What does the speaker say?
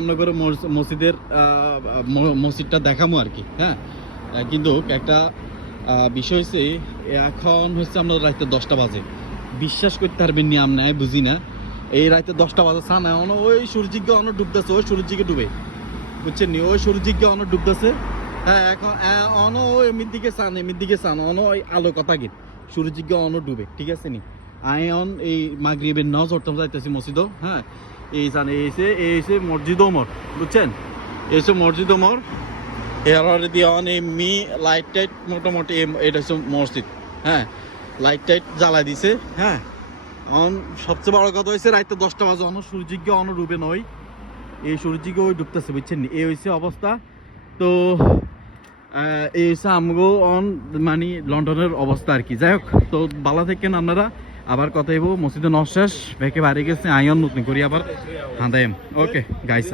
আমরা করে মসজিদের মসজিদটা দেখামো আর কি। হ্যাঁ, কিন্তু একটা বিষয় হচ্ছে এখন হচ্ছে আমরা রাতে 10টা বাজে, বিশ্বাস করতে পারবেন নি আমি বুঝি না। এই রাতে 10টা বাজে চান ওই সূর্যিকে অন্য ডুবতেছে, ওই সূর্যিকে ডুবে, বুঝছেন নি, ওই সূর্যিকে অন্য ডুবতেছে। হ্যাঁ, এখন অন এমনির দিকে চান অন ওই আলো কথা গীত সূর্যিকে অন্য ডুবে, ঠিক আছে নি। আয়ন এই মাগরিবের নজর তো যাইতেছি মসজিদ। হ্যাঁ, এই জানে এসে মসজিদ ওমর, বুঝছেন, এসে মসজিদ ওমর এর দিয়ে অনেক লাইট টাইট মোটামুটি এটা হচ্ছে মসজিদ। হ্যাঁ, লাইট টাইট জ্বালাই দিছে। হ্যাঁ, সবচেয়ে বড় কথা হয়েছে রাইতে 10টা বাজে সূর্যিকে অন ডুবে নয়, এই সূর্যিকে ওই ডুবতেছে, বুঝছেন নি, এই হয়েছে অবস্থা। তো এই হচ্ছে আমগো মানে লন্ডনের অবস্থা আর কি। যাই হোক, তো বালা থাকেন আপনারা, আবার কথা হইব। মসজিদে নশেষ ভেকে বাড়ি গেছে, আয়ন নতুন করি আবার হাঁদাইম। Okay guys.